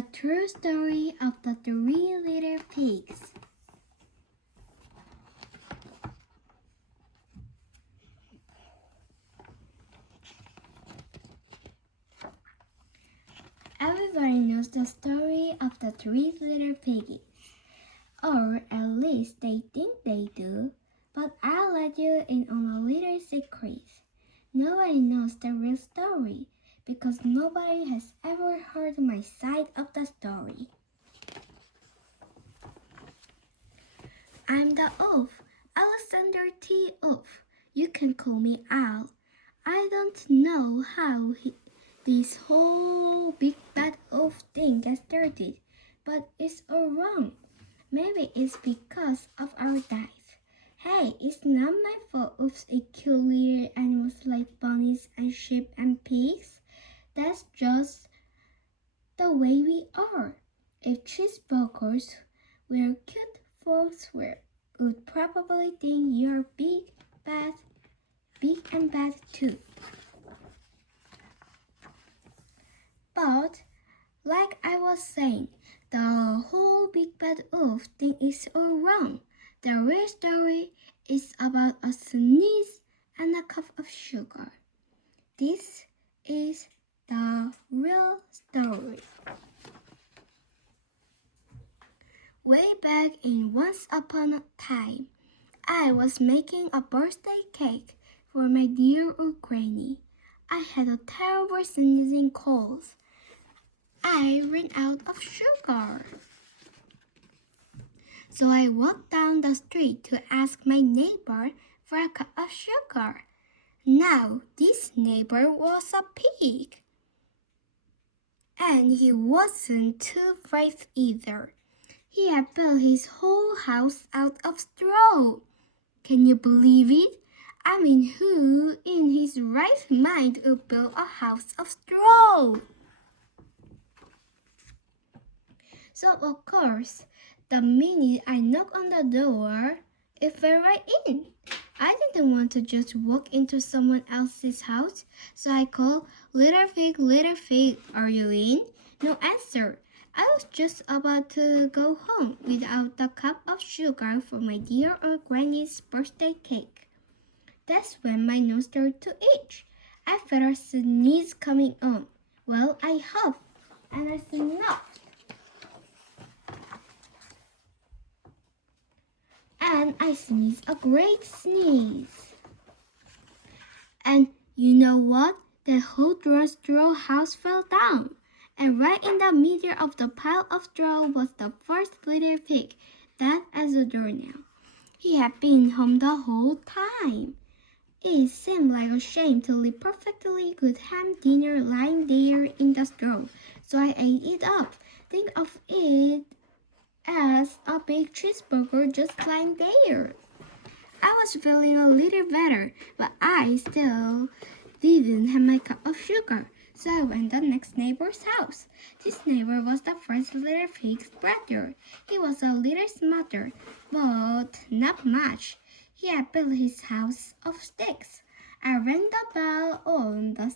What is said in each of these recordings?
The true story of the three little pigs. Everybody knows the story of the three little piggies, or at least they think they do, but I'll let you in on a little secret. Nobody knows the real story, because nobody has ever heard my side of the story. I'm the wolf, Alexander T. Wolf. You can call me Al. I don't know how this whole big bad wolf thing got started, but it's all wrong. Maybe it's because of our dive. Hey, it's not my fault wolves eat kill weird animals like bunnies and sheep and pigs. That's just the way we are. If cheeseburgers were cute, folks would probably think you're big and bad too. But, like I was saying, the whole big bad wolf thing is all wrong. The real story is about a sneeze and a cup of sugar. This is the real story. Way back in once upon a time, I was making a birthday cake for my dear old granny. I had a terrible sneezing cold. I ran out of sugar. So I walked down the street to ask my neighbor for a cup of sugar. Now, this neighbor was a pig. And he wasn't too brave either. He had built his whole house out of straw. Can you believe it? I mean, who in his right mind would build a house of straw? So, of course, the minute I knocked on the door, it fell right in. I didn't want to just walk into someone else's house, so I called, little pig, are you in? No answer. I was just about to go home without the cup of sugar for my dear old granny's birthday cake. That's when my nose started to itch. I felt a sneeze coming on. Well, I huffed and I snuffed. And I sneezed a great sneeze. And you know what? The whole straw house fell down. And right in the middle of the pile of straw was the first little pig, dead as a doornail. He had been home the whole time. It seemed like a shame to leave perfectly good ham dinner lying there in the straw, so I ate it up. Think of it as a big cheeseburger just lying there. I was feeling a little better, but I still didn't have my cup of sugar. So I went to the next neighbor's house. This neighbor was the first little pig's brother. He was a little smarter, but not much. He had built his house of sticks. I rang the bell on the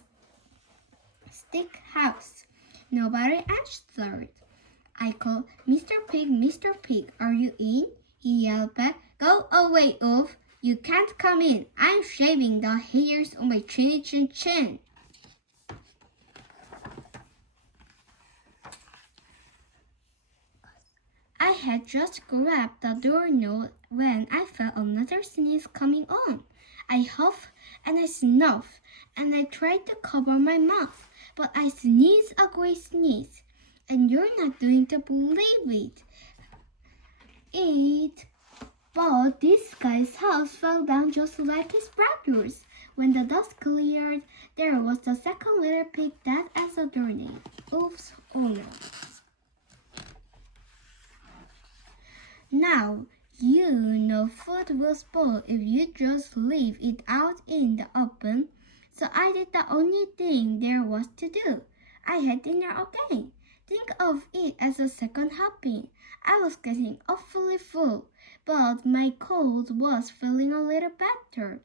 stick house. Nobody answered. I called, Mr. Pig, are you in? He yelled back, go away, Wolf. You can't come in. I'm shaving the hairs on my chin. I had just grabbed the doorknob when I felt another sneeze coming on. I huffed and I snuffed and I tried to cover my mouth, but I sneezed a great sneeze. And you're not going to believe it. But this guy's house fell down just like his brother's. When the dust cleared, there was the second little pig dead as a doornail. Oops, oh no. Now, you know food will spoil if you just leave it out in the open. So I did the only thing there was to do. I had dinner again. Think of it as a second helping. I was getting awfully full, but my cold was feeling a little better.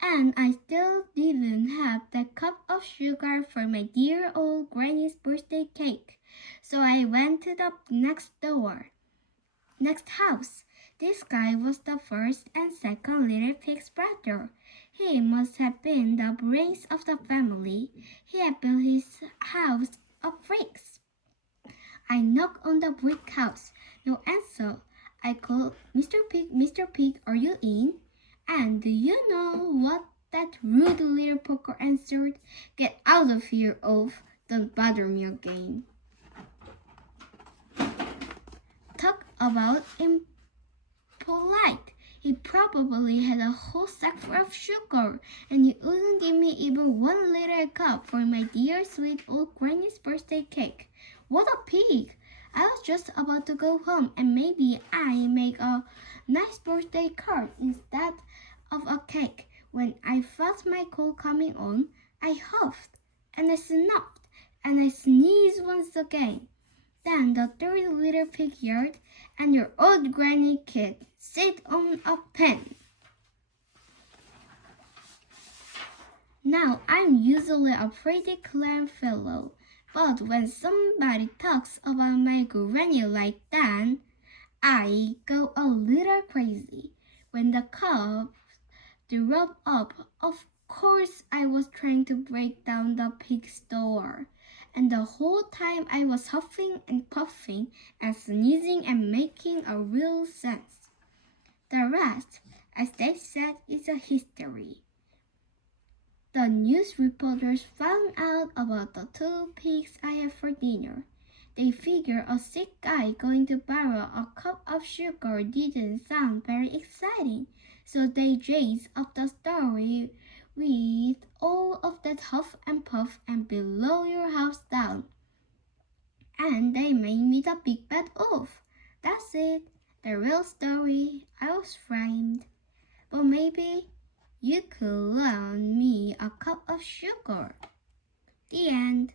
And I still didn't have that cup of sugar for my dear old granny's birthday cake. So I went to the next house. This guy was the first and second little pig's brother. He must have been the brains of the family. He had built his house of bricks. I knocked on the brick house. No answer. I called, Mr. Pig, are you in? And do you know what that rude little porker answered? Get out of here, Oaf. Don't bother me again. Talk about impolite. He probably had a whole sack full of sugar, and he wouldn't give me even one little cup for my dear sweet old granny's birthday cake. What a pig! I was just about to go home, and maybe I make a nice birthday card instead of a cake. When I felt my cold coming on, I huffed, and I snuffed, and I sneezed once again. Then the third little pig yelled, and your old granny kid, sit on a pen. Now I'm usually a pretty clever fellow, but when somebody talks about my granny like that, I go a little crazy. When the cops drove up, of course I was trying to break down the pig's door. And the whole time I was huffing and puffing and sneezing and making a real sense. The rest, as they said, is a history. The news reporters found out about the 2 pigs I had for dinner. They figured a sick guy going to borrow a cup of sugar didn't sound very exciting, so they jazzed up the story with all of that huff and puff and blow your house down. And they made me the big bad wolf. That's it. The real story. I was framed. But maybe you could loan me a cup of sugar. The end.